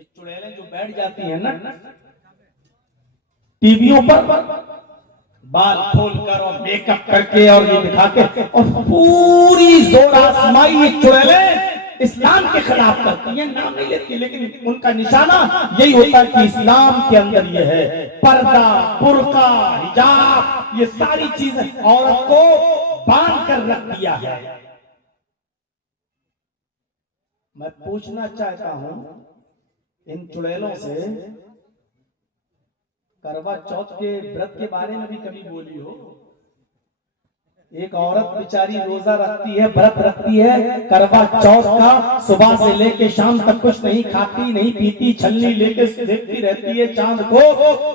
ये चुड़ैलें जो बैठ जाती हैं ना टीवियों पर बाल खोलकर और मेकअप करके और ये दिखा के और पूरी जोर आजमाई ये चुड़ैलें इस्लाम के खिलाफ करती हैं, नाम नहीं लेती, लेकिन उनका निशाना यही होता है कि इस्लाम के अंदर ये है पर्दा, बुर्का, हिजाब, ये सारी चीजें औरत को बांध कर रख दिया है। मैं पूछना चाहता हूं इन चुड़ैलों से, करवा चौथ के व्रत के बारे में भी कभी बोली हो? एक औरत बेचारी रोजा रखती है, व्रत रखती है करवा चौथ का, सुबह से लेके शाम तक कुछ नहीं खाती नहीं पीती, छलनी लेके देखती रहती है चांद को,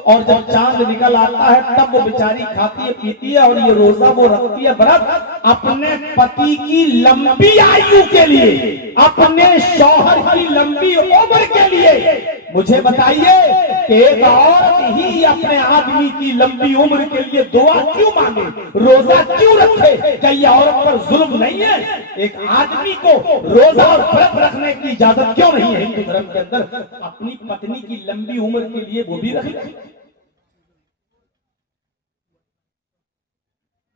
और जब चांद निकल आता है तब वो बेचारी खाती है पीती है, और ये रोजा वो रखती है व्रत अपने पति की लंबी आयु के लिए, अपने शौहर की लंबी उम्र के लिए। मुझे बताइए कि एक औरत ही अपने आदमी की लंबी उम्र के लिए दुआ क्यों मांगे, रोजा क्यों रखे? क्या ये औरत पर जुल्म नहीं है? एक आदमी को रोजा और व्रत रखने की इजाजत क्यों नहीं है हिंदू धर्म के अंदर? अपनी पत्नी की लंबी उम्र के लिए वो भी रखे।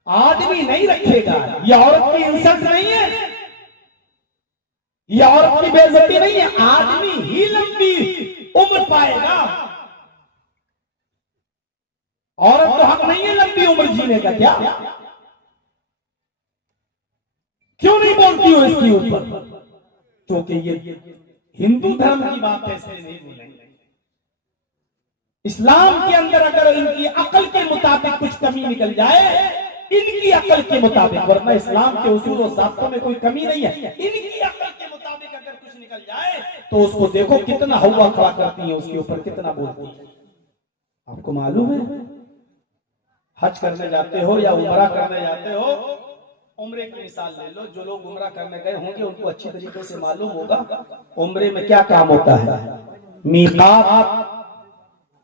आदमी नहीं रखेगा, ये औरत की इंसल्ट नहीं है, ये औरत की बेइज्जती नहीं है, आदमी ही लंबी उम्र पाएगा। औरत तो हक नहीं है लंबी उम्र जीने का? क्या क्यों नहीं बोलती हो इसके ऊपर? क्योंकि ये हिंदू धर्म की बात है, इसलिए नहीं बोलेंगे। इस्लाम के अंदर अगर इनकी अकल के मुताबिक कुछ कमी निकल जाए, इनकी अकल के मुताबिक, वरना इस्लाम के उसूल और ज़ाब्तों में कोई कमी नहीं है, इनकी अकल के मुताबिक अगर कुछ निकल जाए तो उसको देखो कितना हवा खड़ा करती है, उसके ऊपर कितना बोलती है। आपको मालूम है, हज करने जाते हो या उमरा करने जाते हो, उम्रे की मिसाल ले लो, जो लोग उमरा करने गए होंगे उनको अच्छी तरीके से मालूम होगा उम्रे में क्या काम होता है। मीकात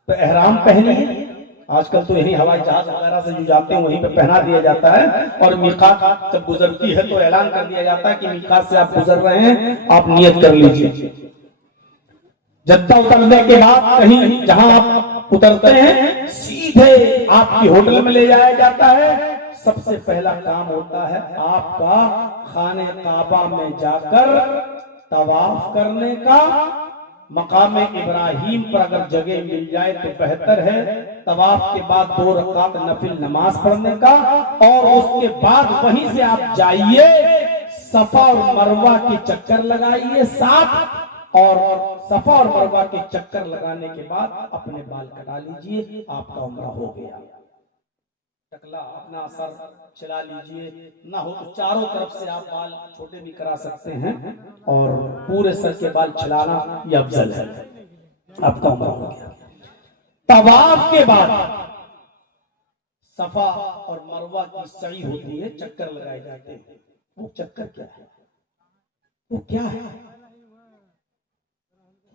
पे एहराम पहनिए, आजकल तो यही हवाई जहाज वगैरह से जो जाते हैं वहीं पे पहना दिया जाता है, और मीकात जब गुजरती है तो ऐलान कर दिया जाता है कि मीकात से आप गुजर रहे हैं, आप नियत कर लीजिए। जद्दा उतरने के बाद कहीं जहां आप उतरते हैं सीधे आपकी होटल में ले जाया जाता है। सबसे पहला काम होता है आपका खाने काबा में जाकर तवाफ करने का। मकाम इब्राहिम पर अगर जगह मिल जाए तो बेहतर है। तवाफ के बाद 2 रकात नफिल नमाज पढ़ने का, और उसके बाद वहीं से आप जाइए सफा और मरवा के चक्कर लगाइए 7, और सफा और मरवा के चक्कर लगाने के बाद अपने बाल कटा लीजिए, आपका उम्रा हो गया। टकला अपना सर चला लीजिए, ना हो तो चारों तरफ से आप बाल छोटे भी करा सकते हैं, और पूरे सर के बाल चलाना ये अफजल है, आपका उम्रा हो गया। तवाफ के बाद सफा और मरवा की सही होती है, चक्कर लगाए जाते हैं। वो चक्कर क्या है? वो क्या है?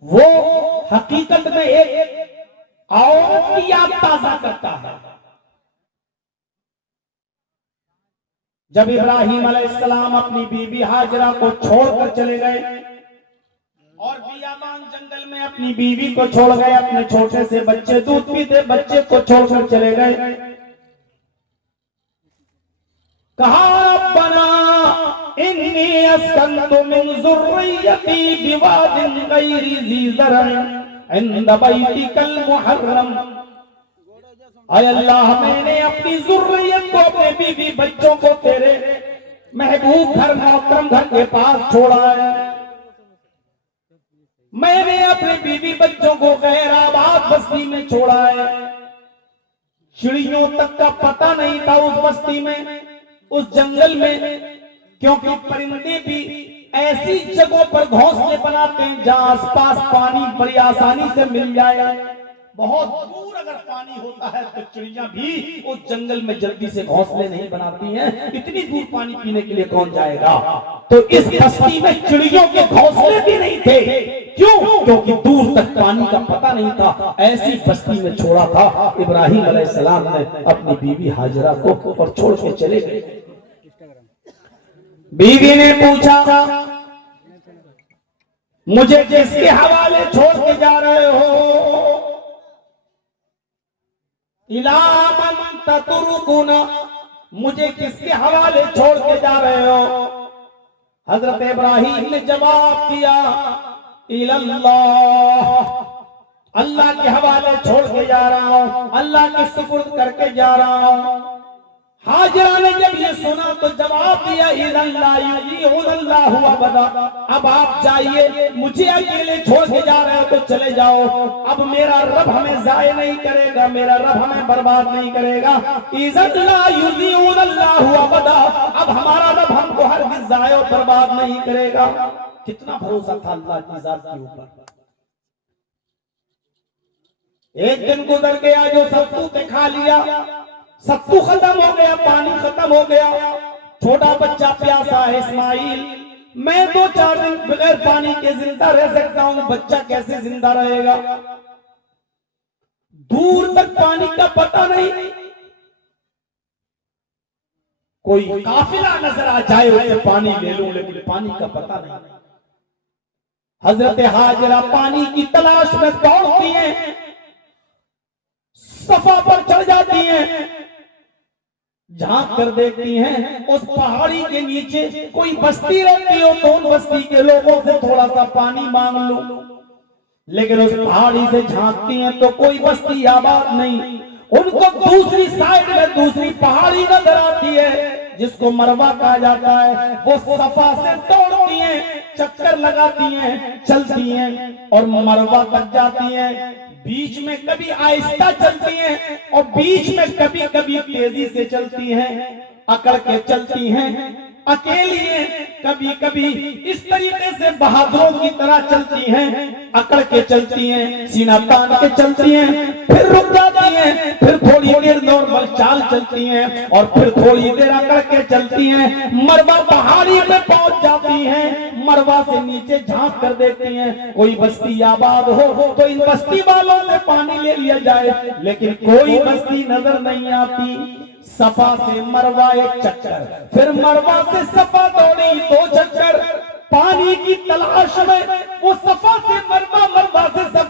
वो हकीकत में एक औरत की याद ताजा करता है। जब इब्राहिम अलैहिस्सलाम अपनी बीवी हाजरा को छोड़कर चले गए और बियाबान जंगल में अपनी बीवी को छोड़ गए, अपने छोटे से बच्चे दूध पीते बच्चे को छोड़कर चले गए, कहा रब्बना इन्नी अस्कंतु मिन ज़ुर्रियती बिवादिन गैरि ज़ी ज़रअन इंद बैतिकल मुहर्रम। आय अल्लाह, मैंने अपनी ज़ुर्रियत को, अपने बीवी बच्चों को तेरे महबूब घर मोहतरम घर के पास छोड़ा है। मैंने अपने बीवी बच्चों को गैर आबाद बस्ती में छोड़ा है। चिड़ियों तक का पता नहीं था उस बस्ती में, उस जंगल में, क्योंकि परिंदे भी ऐसी जगहों पर घोंसले बनाते हैं जहां आसपास पानी बड़ी आसानी से मिल जाए। बहुत दूर अगर पानी होता है तो चिड़िया भी उस जंगल में जल्दी से घोंसले नहीं बनाती हैं, इतनी दूर पानी पीने के लिए कौन जाएगा? तो इस बस्ती में चिड़ियों के घोंसले भी नहीं थे। क्यों? क्योंकि दूर तक पानी का पता नहीं था। ऐसी बस्ती में छोड़ा था इब्राहिम अलैहिस्सलाम ने अपनी बीवी हाजरा को, और छोड़ के चले गए। बीवी ने पूछा, मुझे किसके हवाले छोड़ के जा इला मन ततरुकुना, मुझे किसके हवाले छोड़ के जा रहे हो? हजरत इब्राहिम ने जवाब दिया, इल्लल्लाह, अल्लाह के हवाले छोड़ के जा रहा हूं, अल्लाह के सुपुर्द करके जा रहा हूं। हाजरा ने जब ये सुना तो जवाब दिया, इल्लल्लाहु अबदा, अब आप जाइए, मुझे अकेले छोड़ के जा रहे हो तो चले जाओ, अब मेरा रब हमें जाये नहीं करेगा, मेरा रब हमें बर्बाद नहीं करेगा। इल्लल्लाहु अबदा, अब हमारा रब हमको हरगिज़ जाये और बर्बाद नहीं करेगा। कितना भरोसा था अल्लाह की जात के ऊपर। एक दिन गुजर गया, जो सत्तू पे खा लिया, सत्तू खत्म हो गया, पानी खत्म हो गया, छोटा बच्चा प्यासा है इस्माइल, मैं 2-4 दिन बगैर पानी के जिंदा रह सकता हूं, बच्चा कैसे जिंदा रहेगा? दूर तक पानी का पता नहीं, कोई काफिला नजर आ जाए उसे पानी ले लूं, लेकिन पानी का पता नहीं। हजरत हाजरा पानी की तलाश में दौड़ती हैं, सफा पर चढ़ जाती हैं, झांक कर देखती हैं उस पहाड़ी के नीचे कोई बस्ती रहती हो, तो उन बस्ती के लोगों से थोड़ा सा पानी मांग लूं, लेकिन उस पहाड़ी से झांकती हैं तो कोई बस्ती आबाद नहीं। उनको दूसरी साइड में दूसरी पहाड़ी नजर आती है जिसको मरवा कहा जाता है। वो सफा से दौड़ती हैं, चक्कर लगाती हैं, चलती हैं और मरवा तक जाती हैं। बीच में कभी आहिस्ता चलती हैं और बीच में कभी कभी तेजी से चलती हैं, अकड़ के चलती हैं, अकेली हैं, कभी कभी इस तरीके से बहादुरों की तरह चलती हैं, अकड़ के चलती हैं, सीना तान के चलती हैं, फिर रुक जाती हैं, फिर थोड़ी देर नॉर्मल चाल चलती हैं और फिर थोड़ी देर अकड़ के चलती हैं। मरवा पहाड़ी में पहुंच जाती हैं, मरवा से नीचे झांक कर देखती हैं कोई बस्ती आबाद हो तो इन बस्ती वालों से पानी ले लिया जाए, लेकिन कोई बस्ती नजर नहीं आती। सफा से मरवा एक चक्कर, फिर मरवा से सफा दौड़ी 2 चक्कर, पानी की तलाश में वो सफा से मरवा, मरवा से सफा